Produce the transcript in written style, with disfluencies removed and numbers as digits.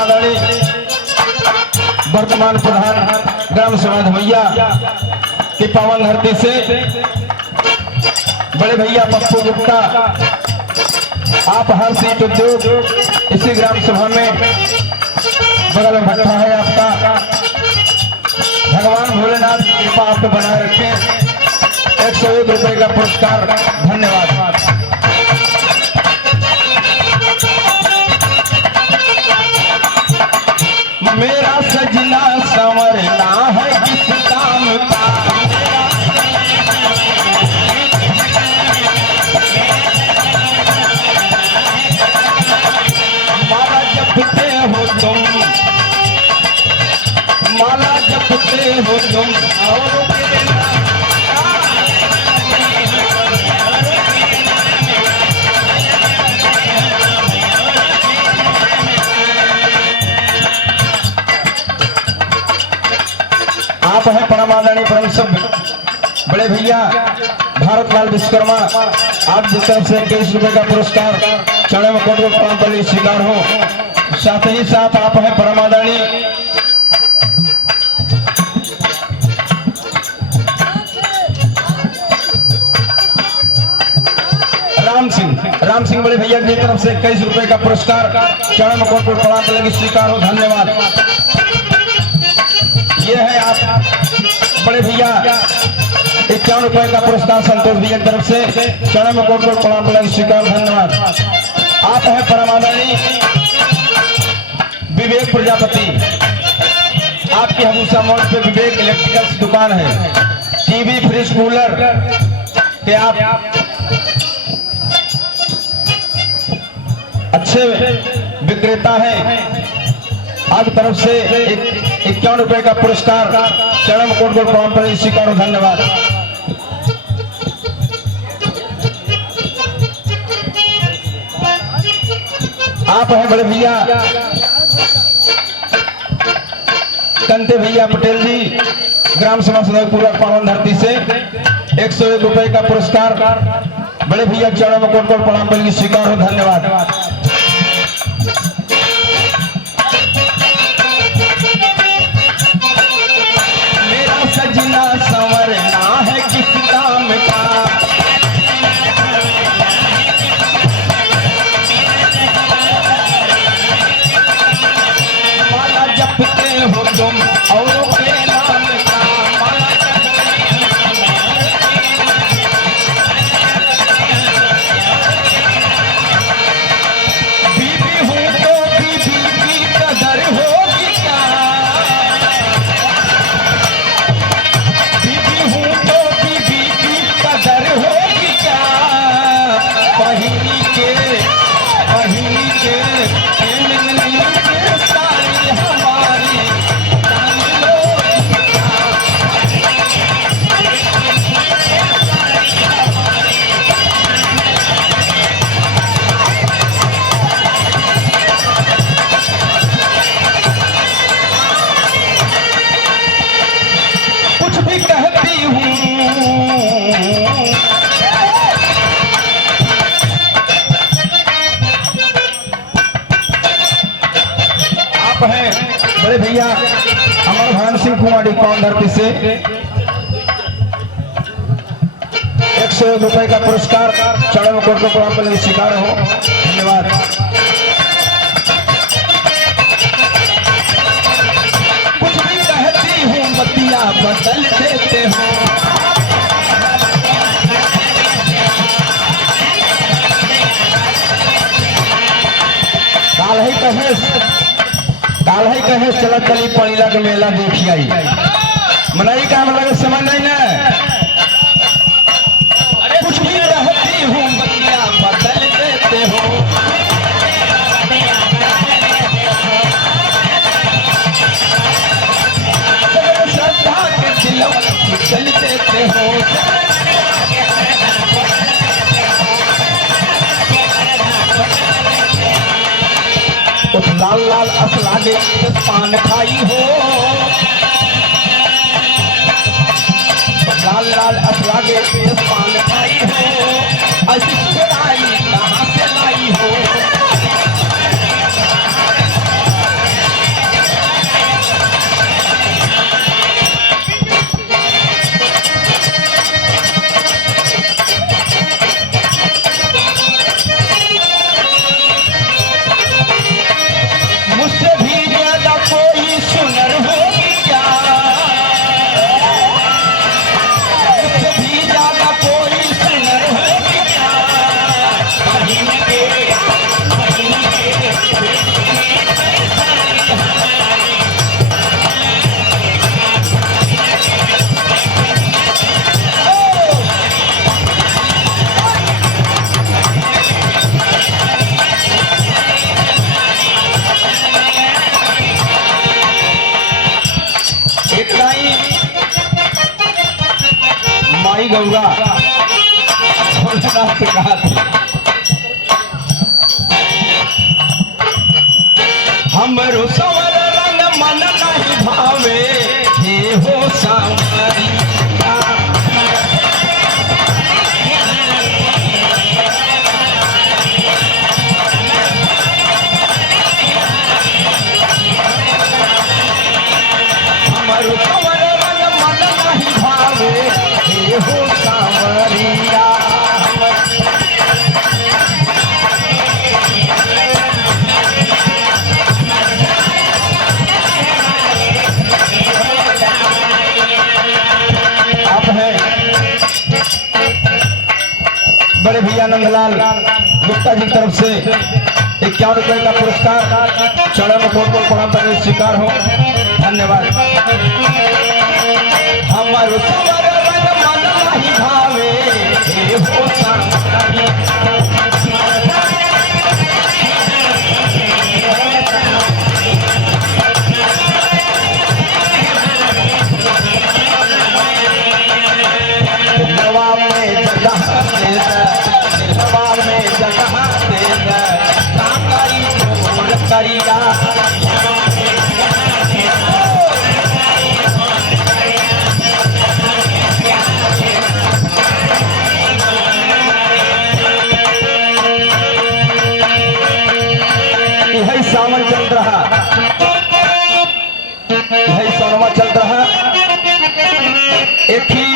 परमादानी वर्तमान प्रधान ग्राम सभा धमैया की पावन धरती से बड़े भैया पप्पू गुप्ता, आप हर सीट उद्योग इसी ग्राम सभा में बगल में भट्टा है आपका। भगवान भोलेनाथ की कृपा आप पे बनाए रखें। 101 रुपए का पुरस्कार, धन्यवाद। मेरा सजना संवरना है किस काम का, माला जपते हो तुम, माला जपते हो तुम और आप हैं परमादानी परम सभ्य बड़े भैया भारत लाल विश्वकर्मा, आपकी तरफ से 21 रुपए का पुरस्कार चरण में कोट प्रणाम पर स्वीकार हो। साथ ही साथ आप हैं परमादानी राम सिंह बड़े भैया की तरफ से 21 रुपए का पुरस्कार चरण में कोट प्रणाम पर स्वीकार हो, धन्यवाद। ये है आप बड़े भैया 51 रुपए का पुरस्कार संतोष भैया की तरफ से चरण में कोट प्रणाम पर स्वीकार, धन्यवाद। आप है परमादानी विवेक प्रजापति, आपके हबूसा मोड़ पे विवेक इलेक्ट्रिकल्स दुकान है, टीवी फ्रिज कूलर के आप अच्छे विक्रेता हैं। आपकी तरफ से 51 रुपए का पुरस्कार चरण कोट प्रणाम पर स्वीकार, धन्यवाद। आप हैं बड़े भैया कंते भैया पटेल जी, ग्राम सभा सदैवपुरा पावन धरती से 101 रुपए का पुरस्कार बड़े भैया चरण कोट प्रणाम पर स्वीकार हो, धन्यवाद। सजना संवरना है किस काम का, माला जपते हो तुम और के नाम का, माला बीबी हूँ तो बीबी की कदर होगी क्या, हैं बड़े भैया अमर भान सिंह कुमारी पावन धरती से 101 रुपए का पुरस्कार चरण कोट प्रणाम पर स्वीकार हो, धन्यवाद। कुछ भी कहती हूँ बतिया बदल देते हो, काल ही कहे चला चली पड़ीला के मेला देखी आई, मनाई का हम लगे समझ नहीं ना। कुछ भी रहती हूँ बतिया बदल देते हो, श्रद्धा के दिलों चल देते हो, लाल लाल असलागे पान खाई हो, लाल लाल असलागे पान खाई हो, ऐसी सुराई कहाँ से लाई हो, गौरा भोलेनाथ कहा हमरो सवर रंग मन नहीं भावे हे हो सांवरिया हमरो सवर रंग मन नहीं भावे हे हो सांवरिया बड़े भैया नंदलाल गुप्ता जी की तरफ से 51 रुपए का पुरस्कार चढ़े में कोट कोट प्रणाम करने स्वीकार हो। धन्यवाद। हमारो सवर रंग मन नहीं भावे हे हो सांवरिया करिया यही सावन चल रहा यही सोनमा चल रहा एक ही